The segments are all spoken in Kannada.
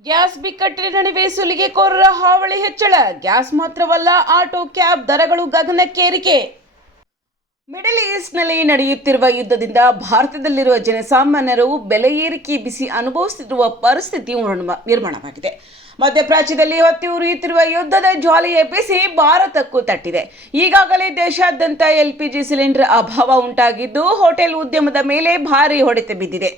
ಗ್ಯಾಸ್ ಬಿಕ್ಕಟ್ಟಿನ ನಡುವೆ ಸುಲಿಗೆಕೋರರ ಹಾವಳಿ ಹೆಚ್ಚಳ. ಗ್ಯಾಸ್ ಮಾತ್ರವಲ್ಲ, ಆಟೋ ಕ್ಯಾಬ್ ದರಗಳು ಗಗನಕ್ಕೇರಿಕೆ. ಮಿಡಲ್ ಈಸ್ಟ್ನಲ್ಲಿ ನಡೆಯುತ್ತಿರುವ ಯುದ್ಧದಿಂದ ಭಾರತದಲ್ಲಿರುವ ಜನಸಾಮಾನ್ಯರು ಬೆಲೆ ಏರಿಕೆ ಬಿಸಿ ಅನುಭವಿಸುತ್ತಿರುವ ಪರಿಸ್ಥಿತಿ ನಿರ್ಮಾಣವಾಗಿದೆ. ಮಧ್ಯಪ್ರಾಚ್ಯದಲ್ಲಿ ಹೊತ್ತಿ ಉರಿಯುತ್ತಿರುವ ಯುದ್ಧದ ಜ್ವಾಲೆಯ ಬಿಸಿ ಭಾರತಕ್ಕೂ ತಟ್ಟಿದೆ. ಈಗಾಗಲೇ ದೇಶಾದ್ಯಂತ LPG ಸಿಲಿಂಡರ್ ಅಭಾವ ಉಂಟಾಗಿದ್ದು ಹೋಟೆಲ್ ಉದ್ಯಮದ ಮೇಲೆ ಭಾರಿ ಹೊಡೆತ ಬಿದ್ದಿದೆ.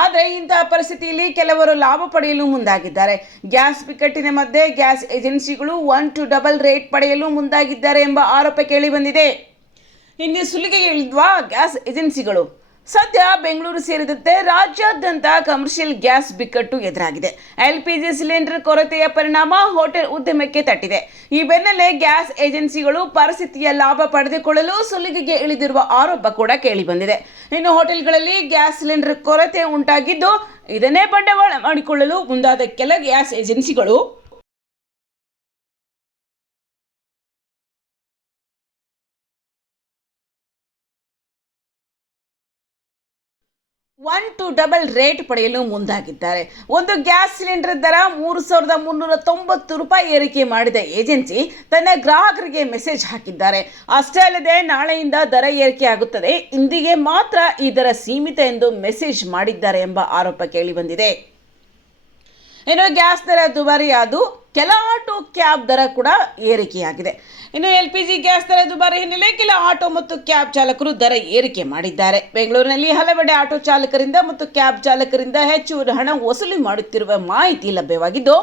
ಆದರೆ ಇಂತಹ ಪರಿಸ್ಥಿತಿಯಲ್ಲಿ ಕೆಲವರು ಲಾಭ ಪಡೆಯಲು ಮುಂದಾಗಿದ್ದಾರೆ. ಗ್ಯಾಸ್ ಬಿಕ್ಕಟ್ಟಿನ ಮಧ್ಯೆ ಗ್ಯಾಸ್ ಏಜೆನ್ಸಿಗಳು 1 to double ರೇಟ್ ಪಡೆಯಲು ಮುಂದಾಗಿದ್ದಾರೆ ಎಂಬ ಆರೋಪ ಕೇಳಿಬಂದಿದೆ. ಇನ್ನು ಸುಲಿಗೆಗೆ ಇಳಿದ್ವಾ ಗ್ಯಾಸ್ ಏಜೆನ್ಸಿಗಳು? ಸದ್ಯ ಬೆಂಗಳೂರು ಸೇರಿದಂತೆ ರಾಜ್ಯಾದ್ಯಂತ ಕಮರ್ಷಿಯಲ್ ಗ್ಯಾಸ್ ಬಿಕ್ಕಟ್ಟು ಎದುರಾಗಿದೆ. LPG ಸಿಲಿಂಡರ್ ಕೊರತೆಯ ಪರಿಣಾಮ ಹೋಟೆಲ್ ಉದ್ಯಮಕ್ಕೆ ತಟ್ಟಿದೆ. ಈ ಬೆನ್ನಲ್ಲೇ ಗ್ಯಾಸ್ ಏಜೆನ್ಸಿಗಳು ಪರಿಸ್ಥಿತಿಯ ಲಾಭ ಪಡೆದುಕೊಳ್ಳಲು ಸುಲಿಗೆಗೆ ಇಳಿದಿರುವ ಆರೋಪ ಕೂಡ ಕೇಳಿಬಂದಿದೆ. ಇನ್ನು ಹೋಟೆಲ್ಗಳಲ್ಲಿ ಗ್ಯಾಸ್ ಸಿಲಿಂಡರ್ ಕೊರತೆ ಉಂಟಾಗಿದ್ದು ಇದನ್ನೇ ಬಂಡವಾಳ ಮಾಡಿಕೊಳ್ಳಲು ಮುಂದಾದ ಕೆಲ ಗ್ಯಾಸ್ ಏಜೆನ್ಸಿಗಳು 1 to double ರೇಟ್ ಪಡೆಯಲು ಮುಂದಾಗಿದ್ದಾರೆ. ಒಂದು ಗ್ಯಾಸ್ ಸಿಲಿಂಡರ್ ದರ 3,390 ರೂಪಾಯಿ ಏರಿಕೆ ಮಾಡಿದ ಏಜೆನ್ಸಿ ತನ್ನ ಗ್ರಾಹಕರಿಗೆ ಮೆಸೇಜ್ ಹಾಕಿದ್ದಾರೆ. ಅಷ್ಟೇ ಅಲ್ಲದೆ ನಾಳೆಯಿಂದ ದರ ಏರಿಕೆ ಆಗುತ್ತದೆ, ಇಂದಿಗೆ ಮಾತ್ರ ಈ ದರ ಸೀಮಿತ ಎಂದು ಮೆಸೇಜ್ ಮಾಡಿದ್ದಾರೆ ಎಂಬ ಆರೋಪ ಕೇಳಿಬಂದಿದೆ. ಇನ್ನು ಗ್ಯಾಸ್ ದರ ದುಬಾರಿಯಾದ ಕೆಲ ಆಟೋ ಕ್ಯಾಬ್ ದರ ಕೂಡ ಏರಿಕೆಯಾಗಿದೆ. ಇನ್ನು LPG ಗ್ಯಾಸ್ ದರ ದುಬಾರಿ ಹಿನ್ನೆಲೆ ಕೆಲ ಆಟೋ ಮತ್ತು ಕ್ಯಾಬ್ ಚಾಲಕರು ದರ ಏರಿಕೆ ಮಾಡಿದ್ದಾರೆ. ಬೆಂಗಳೂರಿನಲ್ಲಿ ಹಲವೆಡೆ ಆಟೋ ಚಾಲಕರಿಂದ ಮತ್ತು ಕ್ಯಾಬ್ ಚಾಲಕರಿಂದ ಹೆಚ್ಚುವರಿ ಹಣ ವಸೂಲಿ ಮಾಡುತ್ತಿರುವ ಮಾಹಿತಿ ಲಭ್ಯವಾಗಿದ್ದು,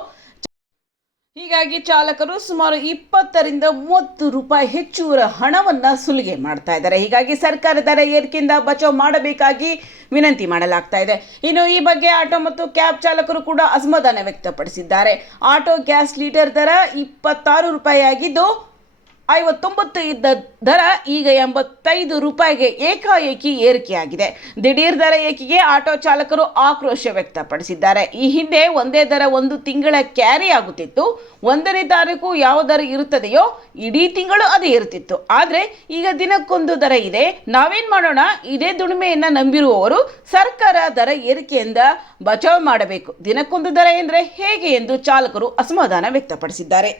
ಹೀಗಾಗಿ ಚಾಲಕರು ಸುಮಾರು 20 ರಿಂದ 30 ರೂಪಾಯಿ ಹೆಚ್ಚುವರಿ ಹಣವನ್ನು ಸುಲಿಗೆ ಮಾಡ್ತಾ ಇದ್ದಾರೆ. ಹೀಗಾಗಿ ಸರ್ಕಾರ ದರ ಏರಿಕೆಯಿಂದ ಬಚಾವ್ ಮಾಡಬೇಕಾಗಿ ವಿನಂತಿ ಮಾಡಲಾಗ್ತಾ ಇದೆ. ಇನ್ನು ಈ ಬಗ್ಗೆ ಆಟೋ ಮತ್ತು ಕ್ಯಾಬ್ ಚಾಲಕರು ಕೂಡ ಅಸಮಾಧಾನ ವ್ಯಕ್ತಪಡಿಸಿದ್ದಾರೆ. ಆಟೋ ಗ್ಯಾಸ್ ಲೀಟರ್ ದರ 26 ರೂಪಾಯಿ ಆಗಿದ್ದು 59 ಇದ್ದ ದರ ಈಗ 85 ರೂಪಾಯಿಗೆ ಏಕಾಏಕಿ ಏರಿಕೆಯಾಗಿದೆ. ದಿಢೀರ್ ದರ ಏರಿಕೆಗೆ ಆಟೋ ಚಾಲಕರು ಆಕ್ರೋಶ ವ್ಯಕ್ತಪಡಿಸಿದ್ದಾರೆ. ಈ ಹಿಂದೆ ಒಂದೇ ದರ 1 ತಿಂಗಳ ಕ್ಯಾರಿ ಆಗುತ್ತಿತ್ತು. 1ನೇ ತಾರೀಕು ಯಾವ ದರ ಇರುತ್ತದೆಯೋ ಇಡೀ ತಿಂಗಳು ಅದೇ ಇರುತ್ತಿತ್ತು. ಆದರೆ ಈಗ ದಿನಕ್ಕೊಂದು ದರ ಇದೆ, ನಾವೇನ್ ಮಾಡೋಣ? ಇದೇ ದುಡಿಮೆಯನ್ನ ನಂಬಿರುವವರು ಸರ್ಕಾರ ದರ ಏರಿಕೆಯಿಂದ ಬಚಾವ್ ಮಾಡಬೇಕು, ದಿನಕ್ಕೊಂದು ದರ ಎಂದರೆ ಹೇಗೆ ಎಂದು ಚಾಲಕರು ಅಸಮಾಧಾನ ವ್ಯಕ್ತಪಡಿಸಿದ್ದಾರೆ.